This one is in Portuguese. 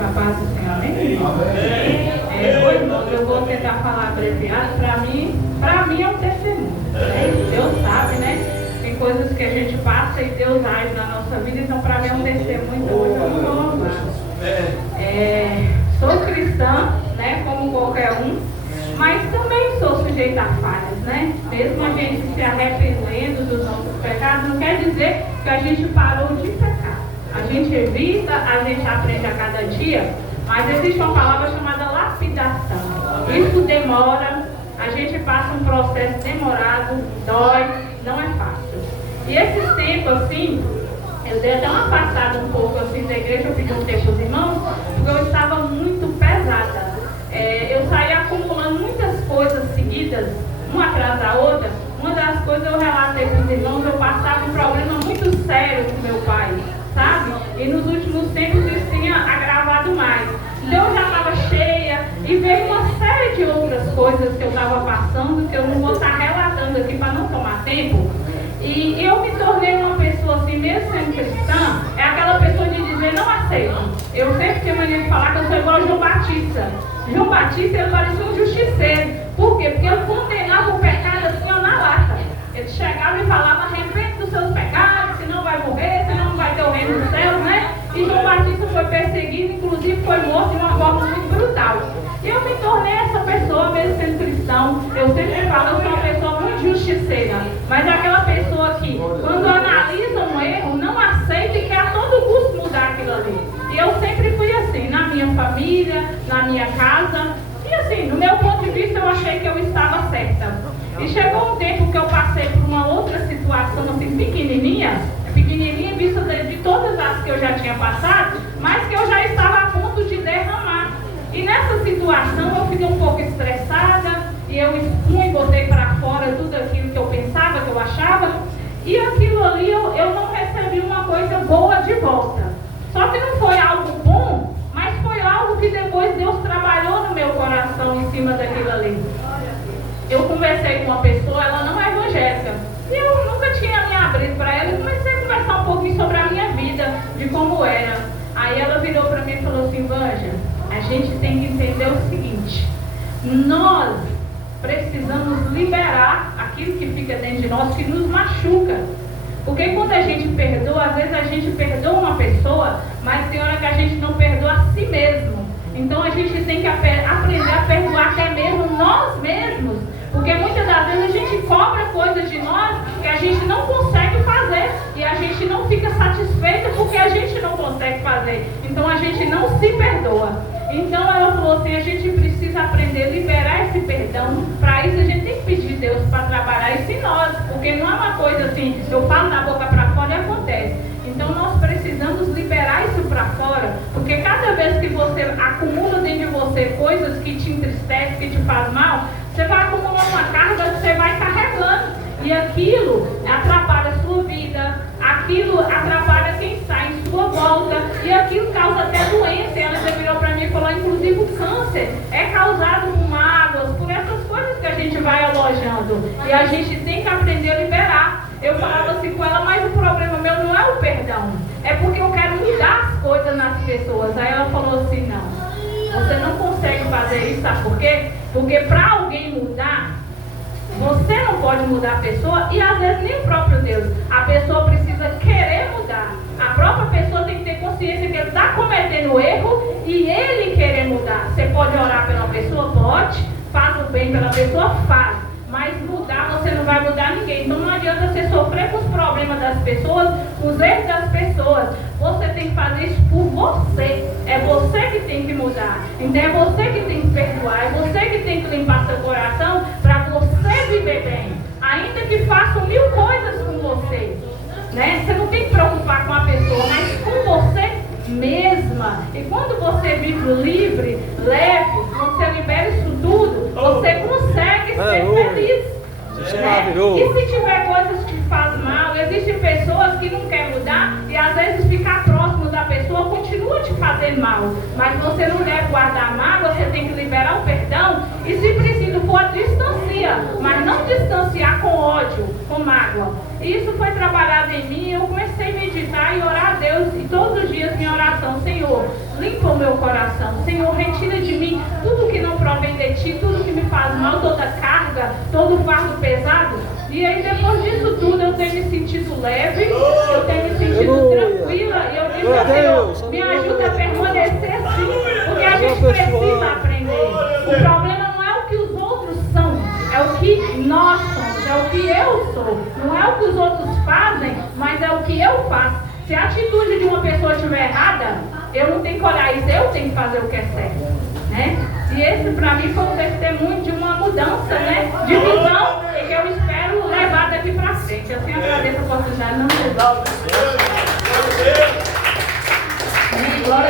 a paz do Senhor, amém? Oi, irmãos, eu vou tentar falar abreviado. Para mim é um testemunho. Deus sabe, né? Tem coisas que a gente passa e Deus age na nossa vida, então para mim é um testemunho muito normal. Sou cristã, né? Como qualquer um, mas também sou sujeita a falhas, né? Mesmo a gente se arrependendo dos nossos pecados, não quer dizer que a gente parou de pecar. A gente evita, a gente aprende a cada dia, mas existe uma palavra chamada lapidação. Isso demora, a gente passa um processo demorado, dói, não é fácil. E esses tempos assim, eu dei até uma afastada um pouco assim da igreja, eu pedi um tempo para os irmãos, porque eu estava muito pesada. Eu saí acumulando muitas coisas seguidas, uma atrás da outra. Uma das coisas eu relatei para os irmãos, eu passava um problema muito sério com meu pai, sabe? E nos últimos tempos isso tinha agravado mais. Então eu já estava cheia e veio uma série de outras coisas que eu estava passando, que eu não vou estar relatando aqui para não tomar tempo. E eu me tornei uma pessoa assim, mesmo sendo cristã, é aquela pessoa de dizer, não aceito. Eu sempre tenho mania de falar que eu sou igual a João Batista. João Batista, ele parecia um justiceiro. Por quê? Porque ele condenava o pecado assim, ó, na lata. Ele chegava e falava, arrepende dos seus pecados, senão vai morrer, senão não vai ter o reino dos céus, né? E João Batista foi perseguido, inclusive foi morto de uma forma muito brutal. E eu me tornei essa pessoa, mesmo sendo cristão. Eu sempre falo, eu sou uma pessoa muito justiceira. Mas é aquela pessoa que, quando analisa um erro, não aceita e quer a todo custo mudar aquilo ali. E eu sempre fui assim, na minha família, na minha casa. E assim, no meu ponto de vista, eu achei que eu estava certa. E chegou um tempo que eu passei por uma outra situação assim, pequenininha em vista de todas as que eu já tinha passado, mas que eu já estava a ponto de derramar. E nessa situação eu fiquei um pouco estressada, e eu expus e botei para fora tudo aquilo que eu pensava, que eu achava, e aquilo ali eu não recebi uma coisa boa de volta. Só que não foi algo bom, mas foi algo que depois Deus trabalhou no meu coração em cima daquilo ali. Eu conversei com uma pessoa, ela não é evangélica, e eu nunca tinha me abrido para ela, e comecei a conversar um pouquinho sobre a minha vida, de como era. Aí ela virou para mim e falou assim, Vanja, a gente tem que entender o seguinte, nós precisamos liberar aquilo que fica dentro de nós, que nos machuca. Porque quando a gente perdoa, às vezes a gente perdoa uma pessoa, mas tem hora que a gente não perdoa a si mesmo. Então a gente tem que aprender a perdoar até mesmo nós mesmos. Porque muitas das vezes a gente cobra coisas de nós que a gente não consegue fazer. E a gente não fica satisfeita porque a gente não consegue fazer. Então a gente não se perdoa. Então ela falou assim, a gente precisa aprender a liberar esse perdão. Para isso a gente tem que pedir a Deus para trabalhar isso em nós. Porque não é uma coisa assim, eu falo da boca para fora e acontece. Então nós precisamos liberar isso para fora. Porque cada vez que você acumula dentro de você coisas que te entristecem, que te faz mal, você vai acumulando uma carga, você vai carregando. E aquilo atrapalha a sua vida, aquilo atrapalha quem está em sua volta, e aquilo causa até doença. Ela já virou para mim e falou, inclusive o câncer é causado por mágoas, por essas coisas que a gente vai alojando. E a gente tem que aprender a liberar. Eu falava assim com ela, mas o problema meu não é o perdão, é porque eu quero mudar as coisas nas pessoas. Aí ela falou assim, não, você não consegue fazer isso, sabe por quê? Porque para alguém mudar, você não pode mudar a pessoa, e às vezes nem o próprio Deus. A pessoa precisa querer mudar. A própria pessoa tem que ter consciência que ele está cometendo erro e ele querer mudar. Você pode orar pela pessoa? Pode. Faz o bem pela pessoa? Faz. Mas mudar, você não vai mudar ninguém. Então não adianta você sofrer com os problemas das pessoas, com os erros das pessoas. Você tem que fazer isso por você. É você que tem que mudar. Então é você que tem que perdoar. É você que tem que limpar seu coração para você viver bem. Ainda que façam 1000 coisas com você, né? Você não tem que preocupar com a pessoa, mas com você mesma. E quando você vive livre, leve, quando você libera isso tudo, você consegue ser feliz. Né? E se tiver coisas que fazem mal, existem pessoas que não querem mudar e às vezes ficar próximo da pessoa continua te fazendo mal. Mas você não deve guardar mágoa, você tem que liberar o perdão e se preciso for, distancia. Mas não distanciar com ódio, com mágoa. Isso foi trabalhado em mim, eu comecei a meditar e orar a Deus, e todos os dias minha oração: Senhor, limpa o meu coração, Senhor, retira de mim tudo que não provém de Ti, tudo que me faz mal, toda carga, todo fardo pesado. E aí depois disso tudo eu tenho me sentido leve, eu tenho me sentido tranquila, e eu disse: Senhor, me ajuda a permanecer assim, porque a gente precisa aprender. O problema não é o que os outros são, é o que nós somos, é o que eu sou. Não é o que os outros fazem, mas é o que eu faço. Se a atitude de uma pessoa estiver errada, eu não tenho que olhar isso, eu tenho que fazer o que é certo, né? E esse para mim foi um testemunho de uma mudança, né, de visão, e que eu espero levar daqui para frente. Eu tenho agradeço a oportunidade, não sei.